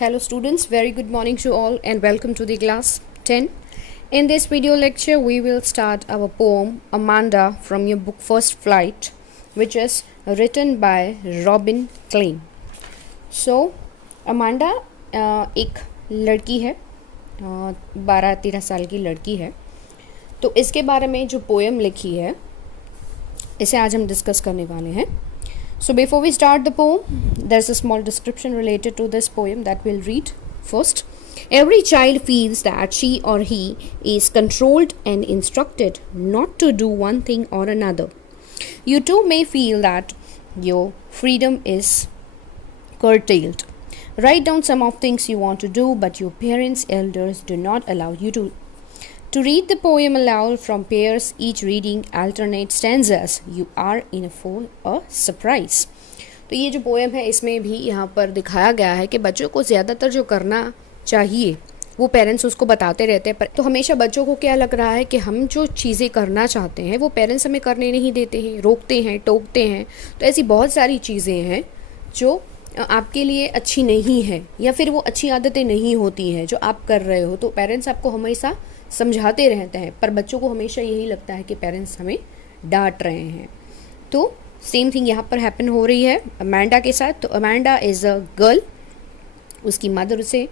Hello students, very good morning to all and welcome to the class 10. In this video lecture, we will start our poem Amanda from your book First Flight, which is written by Robin Klein. So, Amanda एक लड़की है, 12-13 साल की लड़की है. तो इसके बारे में जो पोएम लिखी है, इसे आज हम डिस्कस करने वाले हैं. So before we start the poem, there's a small description related to this poem that we'll read first. Every child feels that she or he is controlled and instructed not to do one thing or another. You too may feel that your freedom is curtailed. Write down some of things you want to do, but your parents, elders do not allow you to. To read the poem aloud from pairs, each reading alternate stanzas. You are in for a surprise. तो ये जो poem है इसमें भी यहाँ पर दिखाया गया है कि बच्चों को ज़्यादातर जो करना चाहिए वो पेरेंट्स उसको बताते रहते हैं, पर तो हमेशा बच्चों को क्या लग रहा है कि हम जो चीज़ें करना चाहते हैं वो पेरेंट्स हमें करने नहीं देते हैं, रोकते हैं, टोकते हैं. तो ऐसी बहुत सारी चीज़ें हैं जो आपके लिए अच्छी नहीं है या फिर वो अच्छी आदतें नहीं होती हैं जो आप कर रहे हो. तो पेरेंट्स आपको हमेशा समझाते रहते हैं, पर बच्चों को हमेशा यही लगता है कि पेरेंट्स हमें डांट रहे हैं. तो सेम थिंग यहाँ पर हैपन हो रही है अमांडा के साथ. तो अमांडा इज़ अ गर्ल. उसकी मदर उसे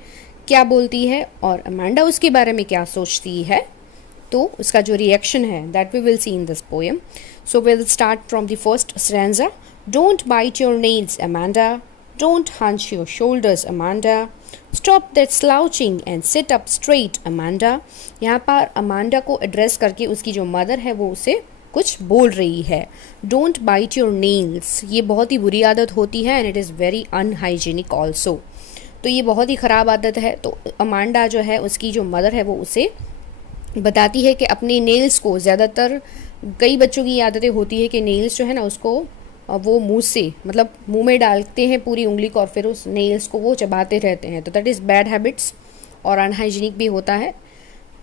क्या बोलती है और अमांडा उसके बारे में क्या सोचती है, तो उसका जो रिएक्शन है that we will see in this poem. So will start from the first stanza. Don't bite your nails Amanda, don't hunch your shoulders Amanda, stop that slouching and sit up straight Amanda. यहाँ पर Amanda को address करके उसकी जो mother है वो उसे कुछ बोल रही है. डोंट बाइट योर नेल्स, ये बहुत ही बुरी आदत होती है and it is very unhygienic also. तो ये बहुत ही ख़राब आदत है. तो अमांडा जो है उसकी जो मदर है वो उसे बताती है कि अपने नेल्स को, ज़्यादातर कई बच्चों की आदतें होती है कि नेल्स जो है ना उसको वो मुंह से मतलब मुंह में डालते हैं पूरी उंगली को और फिर उस नेल्स को वो चबाते रहते हैं. तो दैट इज़ बैड हैबिट्स और अनहाइजीनिक भी होता है.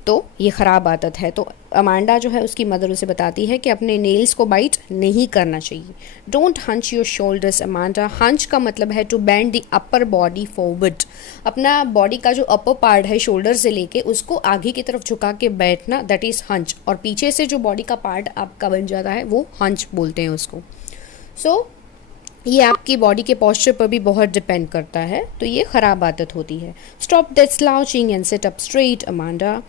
तो ये ख़राब आदत है. तो अमांडा जो है उसकी मदर उसे बताती है कि अपने नेल्स को बाइट नहीं करना चाहिए. Don't hunch your shoulders Amanda. Hunch का मतलब है to bend the upper body forward. अपना बॉडी का जो अपर पार्ट है शोल्डर से लेके उसको आगे की तरफ झुका के बैठना, दैट इज़ हंच. और पीछे से जो बॉडी का पार्ट आपका बन जाता है वो हंच बोलते हैं उसको. सो ये आपकी बॉडी के पॉस्चर पर भी बहुत डिपेंड करता है. तो ये ख़राब आदत होती है. Stop that slouching and sit up straight Amanda.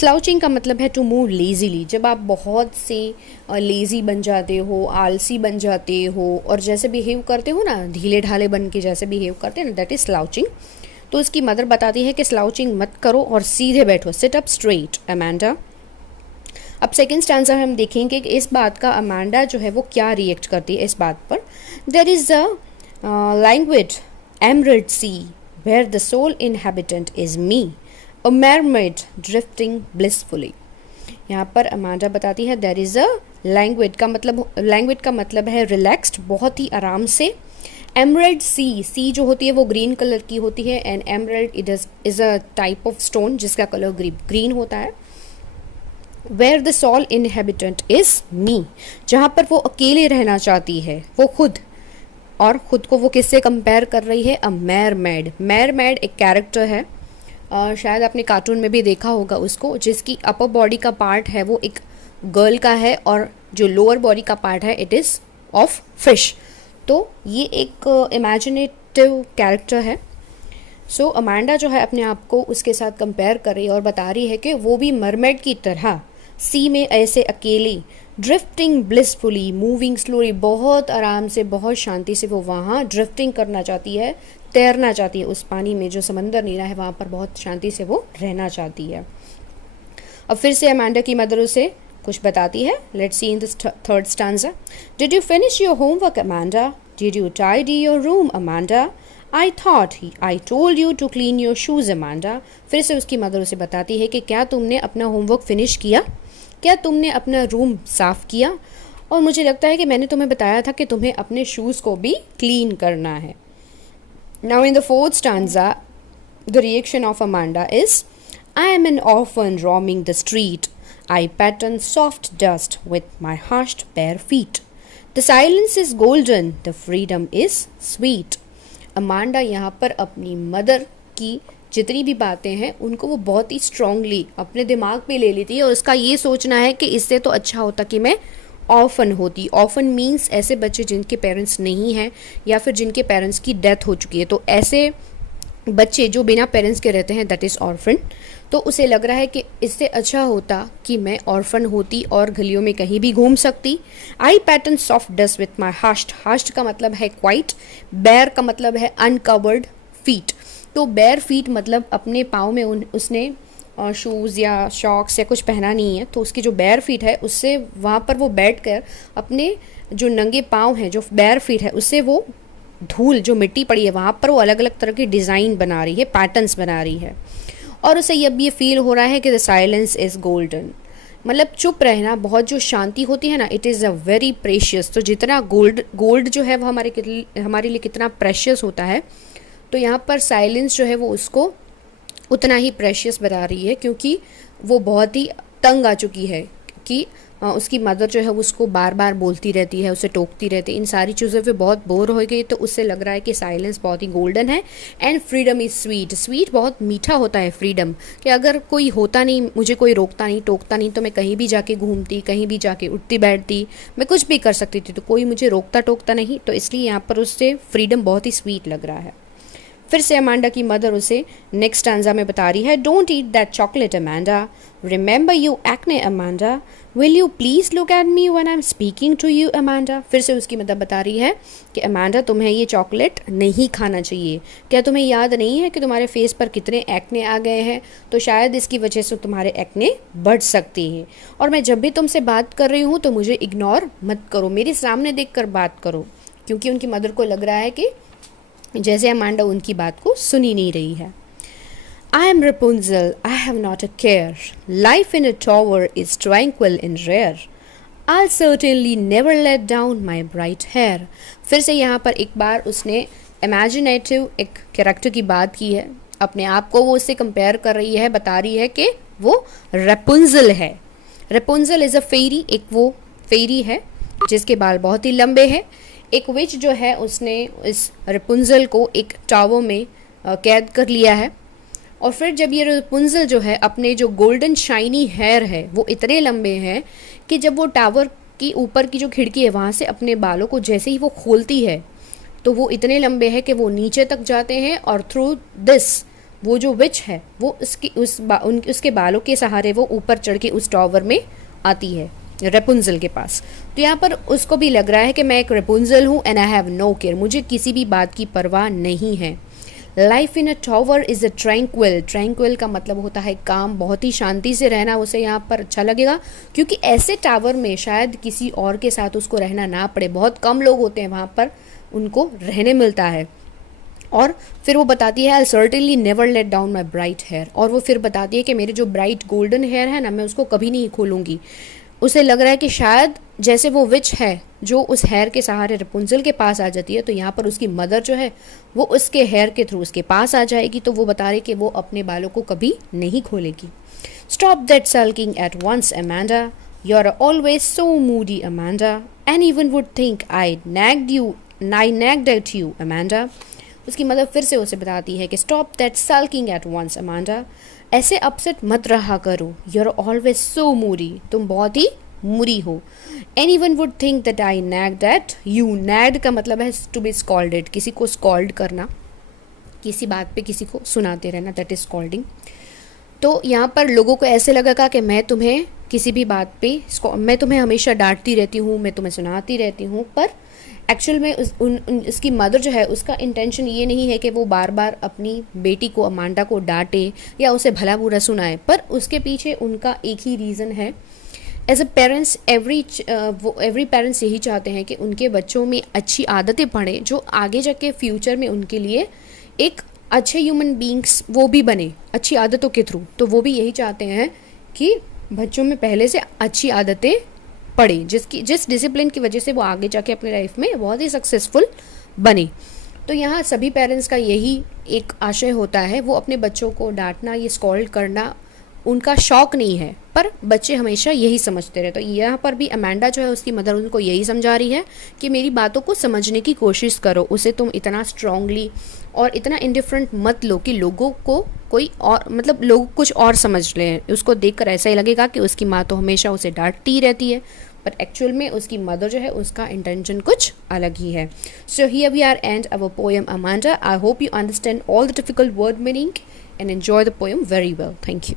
Slouching का मतलब है टू मूव लेजीली. जब आप बहुत से लेज़ी बन जाते हो, आलसी बन जाते हो और जैसे बिहेव करते हो ना, ढीले ढाले बन के जैसे बिहेव करते हैं ना, दैट इज़ स्लाउचिंग. तो उसकी मदर बताती है कि स्लाउचिंग मत करो और सीधे बैठो. Sit up straight Amanda. अब सेकेंड स्टैंजा हम देखेंगे कि इस बात का अमांडा जो है वो क्या रिएक्ट करती है इस बात पर. There is a language emerald sea where the sole inhabitant is me, a mermaid drifting blissfully. यहाँ पर अमांडा बताती है देयर इज़ अ लैंग्वेज का मतलब है रिलैक्स्ड, बहुत ही आराम से. एमरल्ड सी जो होती है वो ग्रीन कलर की होती है and emerald is a type of stone जिसका कलर ग्रीन होता है. Where the sole inhabitant is me, जहाँ पर वो अकेले रहना चाहती है वो खुद, और ख़ुद को वो किससे कंपेयर कर रही है? अ mermaid. mermaid एक कैरेक्टर है, शायद आपने कार्टून में भी देखा होगा उसको, जिसकी अपर बॉडी का पार्ट है वो एक गर्ल का है और जो लोअर बॉडी का पार्ट है इट इज़ ऑफ फिश. तो ये एक इमेजिनेटिव कैरेक्टर है. सो अमांडा जो है अपने आप को उसके साथ कंपेयर कर रही है और बता रही है कि वो भी मरमेड की तरह सी में ऐसे अकेले, ड्रिफ्टिंग ब्लिसफुली, मूविंग स्लोली, बहुत आराम से, बहुत शांति से वो वहाँ ड्रिफ्टिंग करना चाहती है, तैरना चाहती है उस पानी में जो समंदर नीला है, वहाँ पर बहुत शांति से वो रहना चाहती है. अब फिर से अमांडा की मदर उसे कुछ बताती है. Let's see in this third stanza. Did you finish your homework Amanda? Did you tidy your room Amanda? I thought I told you to clean your shoes Amanda. फिर से उसकी मदर उसे बताती है कि क्या तुमने अपना होमवर्क फिनिश किया, क्या तुमने अपना रूम साफ़ किया, और मुझे लगता है कि मैंने तुम्हें बताया था कि तुम्हें अपने शूज़ को भी क्लीन करना है. Now in the fourth stanza, the reaction of Amanda is, I am an orphan roaming the street. I pattern soft dust with my hushed bare feet. The silence is golden, the freedom is sweet. Amanda यहाँ पर अपनी mother की जितनी भी बातें हैं उनको वो बहुत ही स्ट्रांगली अपने दिमाग पे ले लेती है और उसका ये सोचना है कि इससे तो अच्छा होता कि मैं ऑर्फन होती। ऑर्फन मीन्स ऐसे बच्चे जिनके पेरेंट्स नहीं हैं या फिर जिनके पेरेंट्स की डेथ हो चुकी है, तो ऐसे बच्चे जो बिना पेरेंट्स के रहते हैं दैट इज़ ऑर्फन। तो उसे लग रहा है कि इससे अच्छा होता कि मैं ऑर्फन होती और गलियों में कहीं भी घूम सकती। I pattern soft dust with my haste. Haste का मतलब है क्वाइट, बेयर का मतलब है अनकवर्ड फीट। तो बेयर फीट मतलब अपने पाँव में उसने शूज़ या शॉक्स या कुछ पहना नहीं है, तो उसकी जो बेयर फीट है उससे वहाँ पर वो बैठ कर अपने जो नंगे पाँव हैं, जो बेयर फीट है, उससे वो धूल जो मिट्टी पड़ी है वहाँ पर वो अलग अलग तरह की डिज़ाइन बना रही है, पैटर्न्स बना रही है। और उसे अब ये फील हो रहा है कि द साइलेंस इज़ गोल्डन, मतलब चुप रहना, बहुत जो शांति होती है ना, it is a very precious. तो जितना गोल्ड जो है वो हमारे लिए कितना प्रेशियस होता है, तो यहाँ पर साइलेंस जो है वो उसको उतना ही प्रेशियस बता रही है, क्योंकि वो बहुत ही तंग आ चुकी है कि उसकी मदर जो है उसको बार बार बोलती रहती है, उसे टोकती रहती है, इन सारी चीज़ों पे बहुत बोर हो गई। तो उससे लग रहा है कि साइलेंस बहुत ही गोल्डन है। And freedom is sweet. Sweet बहुत मीठा होता है फ्रीडम, कि अगर कोई होता नहीं, मुझे कोई रोकता नहीं टोकता नहीं, तो मैं कहीं भी जाके घूमती, कहीं भी जाके उठती बैठती, मैं कुछ भी कर सकती थी, तो कोई मुझे रोकता टोकता नहीं। तो इसलिए यहाँ पर उससे फ्रीडम बहुत ही स्वीट लग रहा है। फिर से अमांडा की मदर उसे नेक्स्ट स्टैंजा में बता रही है, don't eat that chocolate Amanda, remember you acne Amanda, will you please look at me when I am speaking to you Amanda. फिर से उसकी मदर बता रही है कि अमांडा तुम्हें ये चॉकलेट नहीं खाना चाहिए। क्या तुम्हें याद नहीं है कि तुम्हारे फेस पर कितने एक्ने आ गए हैं? तो शायद इसकी वजह से तुम्हारे एक्ने बढ़ सकते हैं, और मैं जब भी तुमसे बात कर रही हूँ तो मुझे इग्नोर मत करो, मेरे सामने देख कर बात करो। क्योंकि उनकी मदर को लग रहा है कि जैसे अमांडा उनकी बात को सुन ही नहीं रही है। I am Rapunzel, I have not a care. Life in a tower is tranquil and rare. I'll certainly never let down my bright hair. फिर से यहाँ पर एक बार उसने इमेजिनेटिव एक कैरेक्टर की बात की है, अपने आप को वो उससे कंपेयर कर रही है, बता रही है कि वो रेपुंजल है। रेपुंजल इज़ अ फेरी, एक वो फेरी है जिसके बाल बहुत ही लंबे हैं। एक विच जो है उसने इस रेपुंजल को एक टावर में कैद कर लिया है, और फिर जब ये रेपुंजल जो है अपने जो गोल्डन शाइनी हेयर है वो इतने लंबे हैं कि जब वो टावर की ऊपर की जो खिड़की है वहाँ से अपने बालों को जैसे ही वो खोलती है तो वो इतने लंबे हैं कि वो नीचे तक जाते हैं, और थ्रू दिस वो जो विच है वो उसके बालों के सहारे वो ऊपर चढ़ के उस टावर में आती है रेपुंजल के पास। तो यहाँ पर उसको भी लग रहा है कि मैं एक रेपुंजल हूँ and I have no care, मुझे किसी भी बात की परवाह नहीं है। Life in a tower is a tranquil. Tranquil का मतलब होता है काम, बहुत ही शांति से रहना उसे यहाँ पर अच्छा लगेगा, क्योंकि ऐसे टावर में शायद किसी और के साथ उसको रहना ना पड़े, बहुत कम लोग होते हैं वहाँ पर उनको रहने मिलता है। और फिर वो बताती है I certainly never let down my bright hair, और वो फिर बताती है कि मेरे जो ब्राइट गोल्डन हेयर है ना, मैं उसको कभी नहीं खोलूँगी। उसे लग रहा है कि शायद जैसे वो विच है जो उस हेयर के सहारे रेपुंजल के पास आ जाती है, तो यहाँ पर उसकी मदर जो है वो उसके हेयर के थ्रू उसके पास आ जाएगी। तो वो बता रही कि वो अपने बालों को कभी नहीं खोलेगी। Stop that sulking at once Amanda, you are always so moody Amanda, and even would think I nagged at you Amanda. उसकी मदर फिर से उसे बताती है कि stop that sulking at once Amanda, ऐसे अपसेट मत रहा करो, you are always so moody, तुम बहुत ही मुरी हो। Anyone would think that I nagged at you. Nagged का मतलब है टू बी स्कॉल्डेड, किसी को स्कॉल्ड करना, किसी बात पे किसी को सुनाते रहना, दैट इज स्कॉल्डिंग। तो यहाँ पर लोगों को ऐसे लगेगा कि मैं तुम्हें किसी भी बात पे मैं तुम्हें हमेशा डांटती रहती हूँ, मैं तुम्हें सुनाती रहती हूँ, पर एक्चुअल में उसकी मदर जो है उसका इंटेंशन ये नहीं है कि वो बार बार अपनी बेटी को अमांडा को डांटे या उसे भला बुरा सुनाए, पर उसके पीछे उनका एक ही रीज़न है। As a parents every parents यही चाहते हैं कि उनके बच्चों में अच्छी आदतें पड़ें जो आगे जाके फ्यूचर में उनके लिए एक अच्छे ह्यूमन बींग्स वो भी बने अच्छी आदतों के थ्रू। तो वो भी यही चाहते हैं कि बच्चों में पहले से अच्छी आदतें पड़े, जिस डिसिप्लिन की वजह से वो आगे जाके अपनी लाइफ में बहुत ही सक्सेसफुल बने। तो यहाँ सभी पेरेंट्स का यही एक आशय होता है, वो अपने बच्चों को डांटना, ये स्कॉल्ड करना उनका शौक नहीं है, पर बच्चे हमेशा यही समझते रहे। तो यहाँ पर भी अमांडा जो है उसकी मदर उनको यही समझा रही है कि मेरी बातों को समझने की कोशिश करो, उसे तुम इतना स्ट्रांगली और इतना इंडिफरेंट मत लो कि लोगों को कोई और मतलब लोग कुछ और समझ लें। उसको देखकर ऐसा ही लगेगा कि उसकी माँ तो हमेशा उसे डांटती रहती है, पर एक्चुअल में उसकी मदर जो है उसका इंटेंशन कुछ अलग ही है। So here we are and our poem Amanda. I hope you understand all the difficult word meaning and enjoy the poem very well. Thank you.